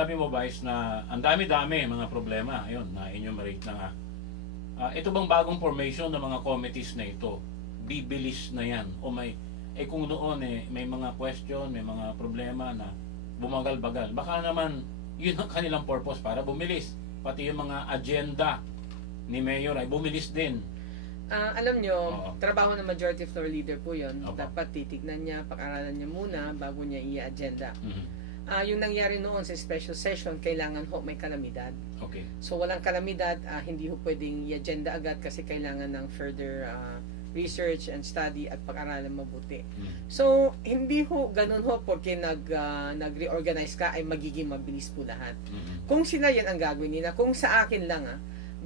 sinabi mo, Vice, na ang dami-dami mga problema, ayun, na enumerate na nga. Ito bang bagong formation ng mga committees na ito, bibilis na yan? O may, kung noon may mga question, may mga problema na bumagal-bagal, baka naman yun ang kanilang purpose para bumilis. Pati yung mga agenda ni Mayor ay bumilis din. Alam nyo, trabaho ng majority floor leader po yun. Opo. Dapat titignan niya, pag-aralan niya muna bago niya i-agenda. Yung nangyari noon sa special session, kailangan ho may kalamidad. Okay. So walang kalamidad, hindi ho pwedeng i-agenda agad kasi kailangan ng further research and study at pag-aralan mabuti. So hindi ho ganun ho porque nag-reorganize ka ay magiging mabilis po lahat. Kung sila yan ang gagawin nila, kung sa akin lang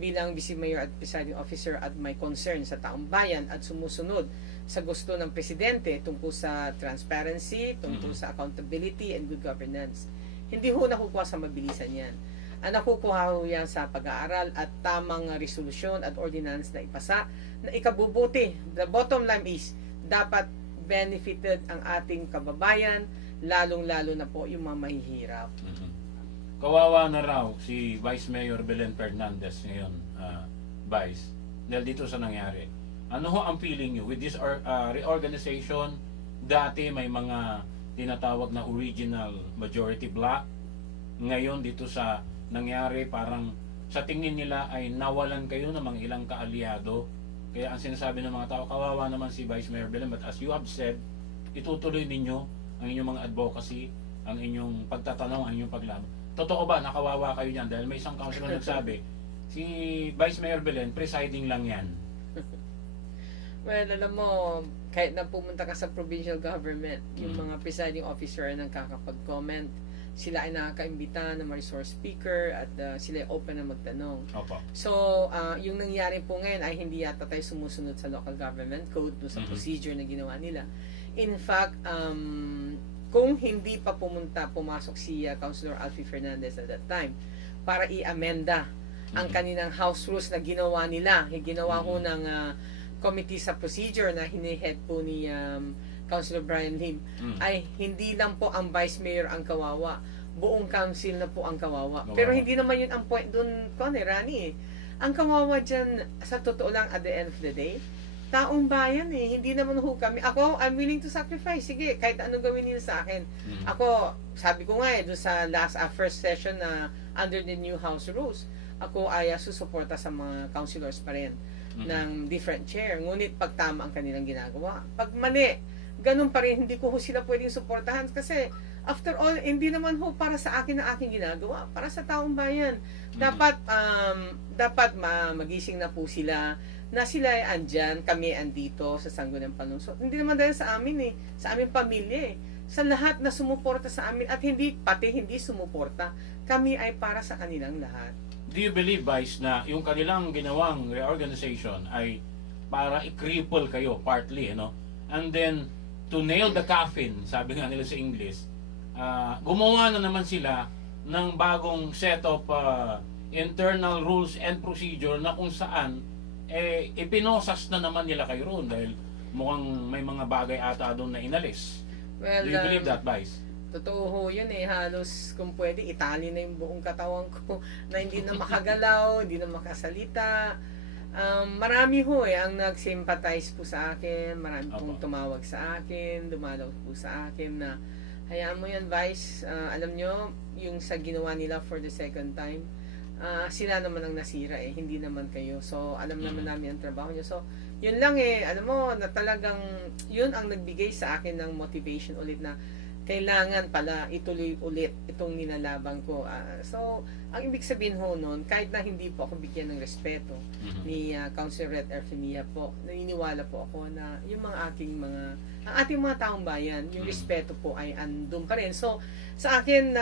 bilang Vice Mayor at Presiding Officer at may concern sa taong bayan at sumusunod sa gusto ng Presidente tungkol sa transparency, tungkol sa accountability and good governance. Hindi ho nakukuha sa mabilisan yan. Ang nakukuha ho yan sa pag-aaral at tamang resolusyon at ordinance na ipasa na ikabubuti. The bottom line is, dapat benefited ang ating kababayan, lalong-lalo na po yung mga mahihirap. Kawawa na raw si Vice Mayor Belen Fernandez ngayon, Vice, dahil dito sa nangyari. Ano ho ang feeling nyo with this reorganization? Dati may mga tinatawag na original majority block. Ngayon dito sa nangyari, parang sa tingin nila ay nawalan kayo ng mga ilang kaalyado. Kaya ang sinasabi ng mga tao, kawawa naman si Vice Mayor Belen. But as you have said, itutuloy ninyo ang inyong mga advocacy, ang inyong pagtatanong, ang inyong paglaban. Totoo ba, nakawawa kayo niyan? Dahil may isang councilor nagsabi, si Vice Mayor Belen, presiding lang yan. Well, alam mo, kahit na pumunta ka sa provincial government, yung mga presiding officer ay nakakapag-comment, sila ay nakakaimbita ng mga resource speaker at sila ay open na magtanong. Opo. So, yung nangyari po ngayon ay hindi yata tayo sumusunod sa local government code sa procedure na ginawa nila. In fact, kung hindi pa pumasok si Councilor Alfie Fernandez at that time para i-amenda ang kaninang house rules na ginawa nila, ginawa ho ng committee sa procedure na hinihead po ni Councilor Brian Lim, ay hindi lang po ang Vice Mayor ang kawawa, buong council na po ang kawawa. Pero hindi naman yun ang point dun, Rani. Ang kawawa dyan, sa totoo lang, at the end of the day, taong bayan hindi naman ho kami. Ako, I'm willing to sacrifice. Sige, kahit ano gawin nila sa akin. Ako, sabi ko nga doon sa first session na under the new house rules, ako ay susuporta sa mga councilors pa rin ng different chair. Ngunit pag tama ang kanilang ginagawa, pag mali, ganun pa rin, hindi ko ho sila pwedeng suportahan kasi after all, hindi naman ho para sa akin na aking ginagawa, para sa taong bayan. Dapat magising na po sila na sila ay andyan, kami andito sa Sangguniang Panunsod. Hindi naman dahil sa amin sa aming pamilya sa lahat na sumuporta sa amin at pati hindi sumuporta, kami ay para sa kanilang lahat. Do you believe, Vice, na yung kanilang ginawang reorganization ay para i-cripple kayo partly, and then to nail the coffin, sabi nga nila sa English, gumawa na naman sila ng bagong set of internal rules and procedure na kung saan ipinosas na naman nila kayo roon dahil mukhang may mga bagay ata doon na inalis. Well, do you believe that, Vice? Totoo ho yun halos kung pwede itali na yung buong katawan ko na hindi na makagalaw, hindi na makasalita. Marami ho ang nag-sympathize po sa akin, marami pong tumawag sa akin, dumalaw po sa akin na hayaan mo yan, Vice, alam nyo yung sa ginawa nila for the second time, sila naman ang nasira hindi naman kayo. So alam naman namin ang trabaho nyo. So yun lang alam mo na talagang yun ang nagbigay sa akin ng motivation ulit na kailangan pala ituloy ulit itong ninalaban ko. So ang ibig sabihin ho nun, kahit na hindi po ako bigyan ng respeto ni Councilor Red Erfinia po, naniniwala po ako na yung ang ating mga taong bayan, yung respeto po ay andun pa rin. So sa akin,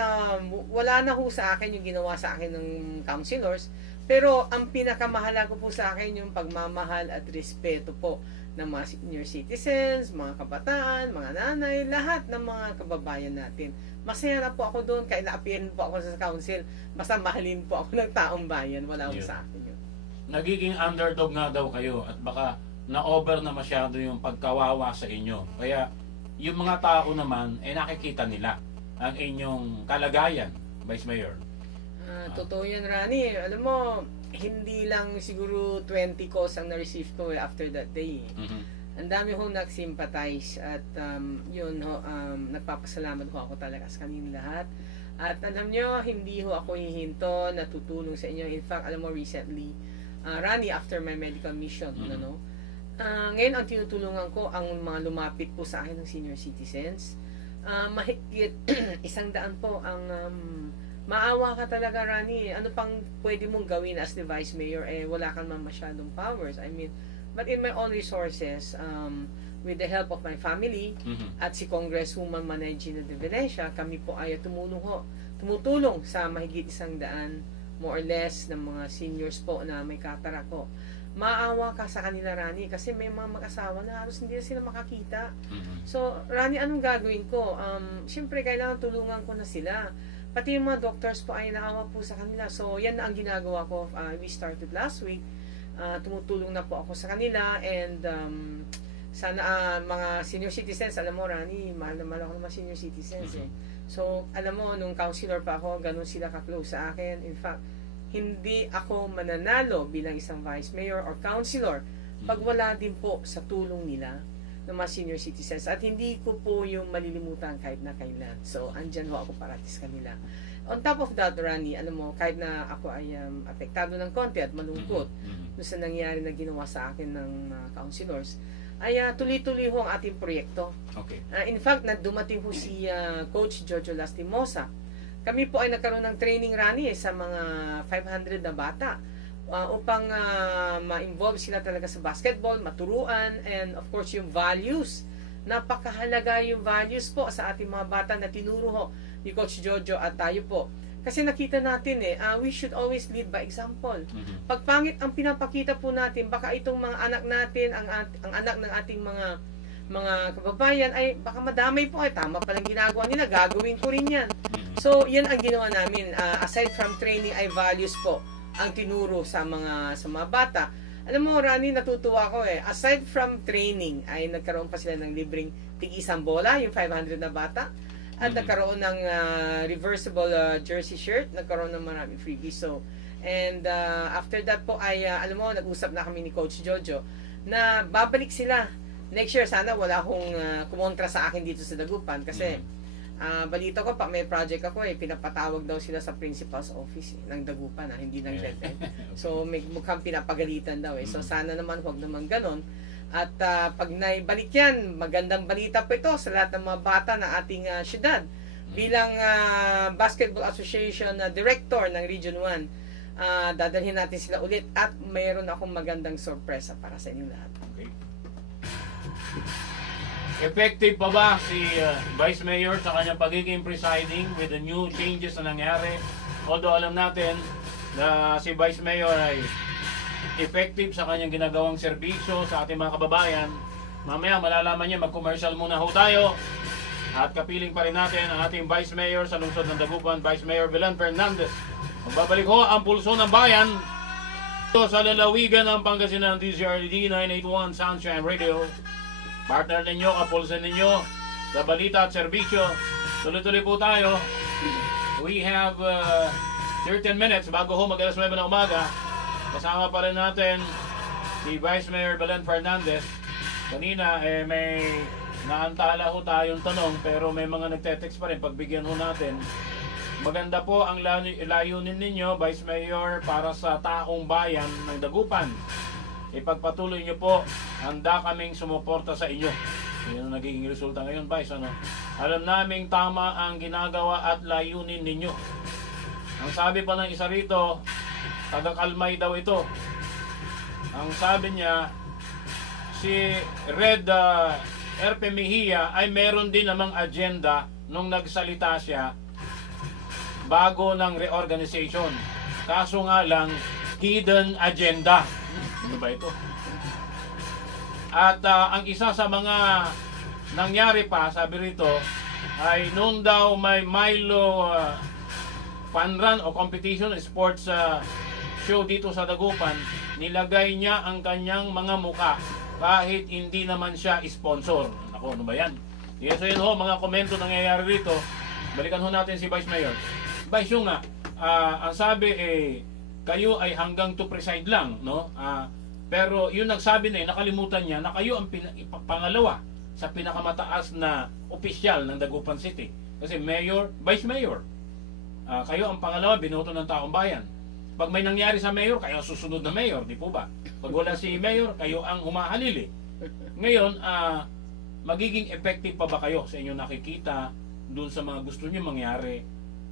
wala na ho sa akin yung ginawa sa akin ng councilors, pero ang pinakamahalaga po sa akin yung pagmamahal at respeto po ng mga senior citizens, mga kabataan, mga nanay, lahat ng mga kababayan natin. Masaya na po ako doon, kaya na-appearan po ako sa council, basta mahalin po ako ng taong bayan, wala ko sa akin yun. Nagiging underdog nga daw kayo at baka na-over na masyado yung pagkawawa sa inyo. Kaya yung mga tao naman, nakikita nila ang inyong kalagayan Vice Mayor? Totoo yan, Rani. Alam mo, hindi lang siguro 20 calls ang na-receive ko after that day. Ang dami ho nag-sympathize at yun ho, nagpapasalamat ho ako talaga sa kanilang lahat. At alam nyo, hindi ho ako hihinto na tutulong sa inyo. In fact, alam mo, recently, Rani, after my medical mission, ngayon ang tinutulungan ko ang mga lumapit po sa akin ng senior citizens. Mahigit 100 po ang maawa ka talaga, Rani. Ano pang pwede mong gawin as the Vice Mayor? Wala kang masyadong powers. I mean, but in my own resources, with the help of my family at si Congresswoman Manegina de Venecia, kami po ay tumutulong sa mahigit 100 more or less ng mga seniors po na may katarak po. Maawa ka sa kanila, Rani, kasi may mga mag-asawa na halos hindi na sila makakita. So, Rani, anong gagawin ko? Siyempre, kailangan tulungan ko na sila. Pati yung mga doctors po ay naawa po sa kanila. So, yan na ang ginagawa ko. We started last week. Tumutulong na po ako sa kanila and sana mga senior citizens, alam mo, Rani, mahal na mahal ako ng mga senior citizens. So, alam mo, nung counselor pa ako, ganun sila ka-close sa akin. In fact, hindi ako mananalo bilang isang vice mayor or councilor pag wala din po sa tulong nila ng mga senior citizens. At hindi ko po yung malilimutan kahit na kailan. So, andyan ho ako para sa kanila. On top of that, Rani, alam mo, kahit na ako ay apektado ng konti at malungkot doon sa nangyari na ginawa sa akin ng councilors, ay tuloy-tuloy ho ang ating proyekto. Okay. In fact, dumating ho si Coach Jojo Lastimosa. Kami po ay nagkaroon ng training, Rani, sa mga 500 na bata upang ma-involve sila talaga sa basketball, maturuan, and of course yung values. Napakahalaga yung values po sa ating mga bata na tinuro ho ni Coach Jojo at tayo po. Kasi nakita natin we should always lead by example. Pag pangit ang pinapakita po natin, baka itong mga anak natin, ang anak ng ating mga kababayan ay baka madamay po. Tama palang ginagawa nila, gagawin ko rin yan. So, yan ang ginawa namin. Aside from training, ay values po ang tinuro sa mga bata. Alam mo, Rani, natutuwa ako Aside from training, ay nagkaroon pa sila ng libreng tig-isang bola, yung 500 na bata. At nagkaroon ng reversible jersey shirt, nagkaroon ng maraming freebies. So, and after that po ay, alam mo, nag-usap na kami ni Coach Jojo na babalik sila. Next year, sana wala akong kumontra sa akin dito sa Dagupan kasi balita ko pa may project ako pinapatawag daw sila sa principal's office ng Dagupan hindi ng DepEd. So may mukhang pinapagalitan daw So sana naman huwag naman ganon. At pag naibalik yan, magandang balita po ito sa lahat ng mga bata ng ating syudad. Bilang Basketball Association Director ng Region 1, dadalhin natin sila ulit at mayroon akong magandang sorpresa para sa inyong lahat. Okay. Effective pa ba si Vice Mayor sa kanyang pagiging presiding with the new changes na nangyari? Although alam natin na si Vice Mayor ay effective sa kanyang ginagawang serbisyo sa ating mga kababayan, mamaya malalaman niya, mag-commercial muna ho tayo. At kapiling pa rin natin ang ating Vice Mayor sa lungsod ng Dagupan, Vice Mayor Belen Fernandez. Magbabalik ho ang pulso ng bayan ito sa lalawigan ng Pangasinan, DZRD 981 Sunshine Radio. Partner ninyo, kapulsan ninyo sa balita at serbisyo. Tuloy-tuloy po tayo. We have 13 minutes bago ho mag-alas 9 na umaga. Kasama pa rin natin si Vice Mayor Belen Fernandez. Kanina may naantala ho tayong tanong pero may mga nagte-text pa rin. Pagbigyan ho natin. Maganda po ang layunin ninyo, Vice Mayor, para sa taong bayan ng Dagupan. Ipagpatuloy nyo po, handa kaming sumuporta sa inyo. Yan ang nagiging resulta ngayon, Vice. Alam naming tama ang ginagawa at layunin ninyo. Ang sabi pa ng isa rito, taga-Kalmay daw ito. Ang sabi niya, si Red RP Mejia ay meron din namang agenda nung nagsalita siya bago ng reorganization. Kaso nga lang, hidden agenda. Ano ba ito? At ang isa sa mga nangyari pa, sabi rito, ay noon daw may Milo fun run o competition sports show dito sa Dagupan, nilagay niya ang kanyang mga muka kahit hindi naman siya sponsor. Ako, ano ba yan? Yes, so yun ho, mga komento nangyayari rito. Balikan ho natin si Vice Mayor. Vice yung nga, ang sabi kayo ay hanggang to preside lang, no? Pero yung nagsabi na nakalimutan niya na kayo ang pangalawa sa pinakamataas na opisyal ng Dagupan City. Kasi mayor, vice mayor. Kayo ang pangalawa, binoto ng taong bayan. Pag may nangyari sa mayor, kayo ang susunod na mayor, di po ba? Pag wala si mayor, kayo ang humahalili. Ngayon, magiging effective pa ba kayo sa inyong nakikita dun sa mga gusto niyo mangyari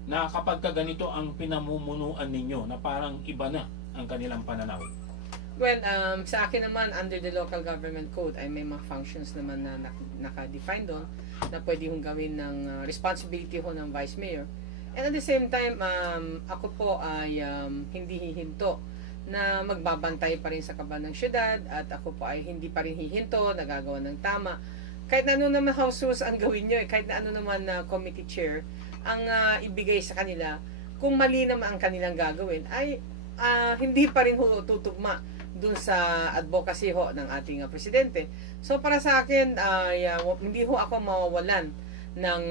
na kapag ganito ang pinamumunuan ninyo na parang iba na ang kanilang pananaw? Well, sa akin naman, under the local government code, ay may mga functions naman na naka-define doon na pwede hong gawin ng responsibility ho ng vice mayor. And at the same time, ako po ay hindi hihinto na magbabantay pa rin sa kaban ng syudad at ako po ay hindi pa rin hihinto, nagagawa ng tama. Kahit na ano naman house rules ang gawin nyo, kahit na ano naman na committee chair ang ibigay sa kanila, kung mali naman ang kanilang gagawin, ay hindi pa rin ho tutugma dun sa advocacy ho ng ating presidente. So para sa akin, hindi ho ako mawawalan ng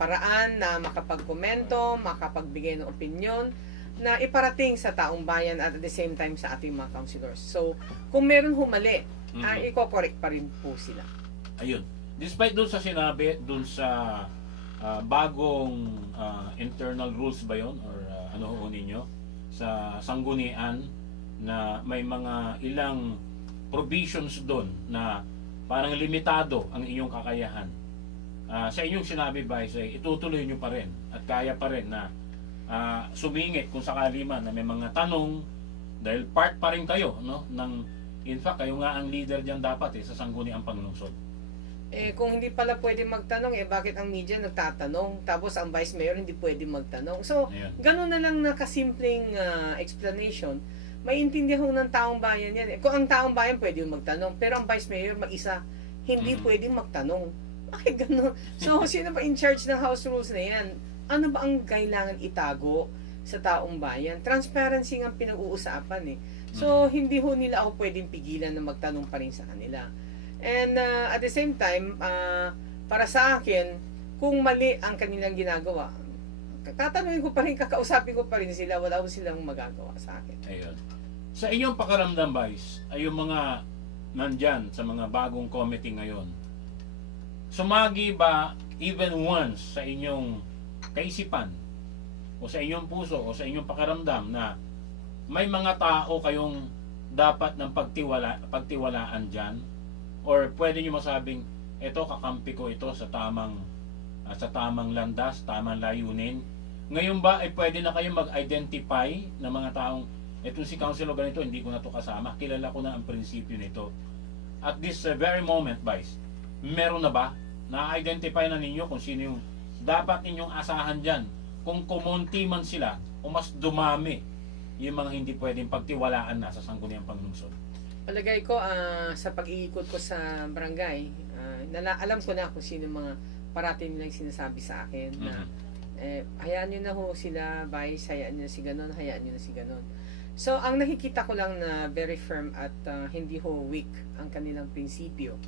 paraan na makapagkomento, makapagbigay ng opinion na iparating sa taong bayan at the same time sa ating mga councilors. So kung meron humali, i-correct pa rin po sila. Ayun. Despite dun sa sinabi, dun sa bagong internal rules ba yun? Or ano ho ninyo? Sa sanggunian na may mga ilang provisions doon na parang limitado ang inyong kakayahan. Sa inyong sinabi, Vice, itutuloy nyo pa rin at kaya pa rin na sumingit kung sakali man na may mga tanong dahil part pa rin kayo, no? In fact, kayo nga ang leader dyan dapat sa sangguniang panlungsod. Kung hindi pala pwede magtanong, bakit ang media nagtatanong? Tapos ang vice mayor hindi pwede magtanong. So, ganun na lang na kasimpleng explanation. Maintindihan ng taong bayan yan. Kung ang taong bayan pwede magtanong, pero ang vice mayor mag-isa, hindi pwede magtanong. Bakit ganun? So, sino ba in charge ng house rules na yan? Ano ba ang kailangan itago sa taong bayan? Transparency nga pinag-uusapan So, hindi ho nila ako pwedeng pigilan na magtanong pa rin sa kanila. And at the same time, para sa akin, kung mali ang kanilang ginagawa, tatanungin ko pa rin, kakausapin ko pa rin sila, wala ko silang magagawa sa akin. Ayun. Sa inyong pakaramdam, Vice, ay yung mga nandyan sa mga bagong committee ngayon, sumagi ba even once sa inyong kaisipan o sa inyong puso o sa inyong pakaramdam na may mga tao kayong dapat ng pagtiwalaan dyan? Or pwede nyo masabing, eto kakampi ko ito sa tamang landas, tamang layunin. Ngayon ba ay pwede na kayo mag-identify ng mga taong etong si Councilor ganito, hindi ko na to kasama, kilala ko na ang prinsipyo nito. At this very moment, Vice, meron na ba? Na-identify na ninyo kung sino yung dapat ninyong asahan dyan? Kung kumonti man sila o mas dumami yung mga hindi pwedeng pagtiwalaan na sa sangguniang panlungsod. Palagay ko, sa pag-iikot ko sa barangay, alam ko na kung sino mga parating nilang sinasabi sa akin na hayaan nyo na ho sila, Vice, hayaan nyo na si ganon, hayaan nyo na si ganon. So, ang nakikita ko lang na very firm at hindi ho weak ang kanilang prinsipyo,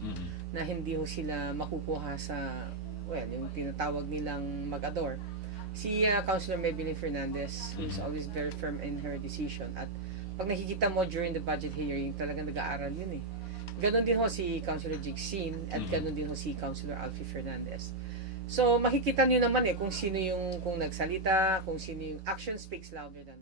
na hindi ho sila makukuha sa, yung tinatawag nilang mag-adore. Si Councilor Maybelline Fernandez, who's always very firm in her decision. At pag nakikita mo during the budget hearing, talagang nag-aaral yun Ganon din ho si Councilor Jigsin at ganon din ho si Councilor Alfie Fernandez. So, makikita nyo naman kung sino yung, kung nagsalita, kung sino yung action speaks louder than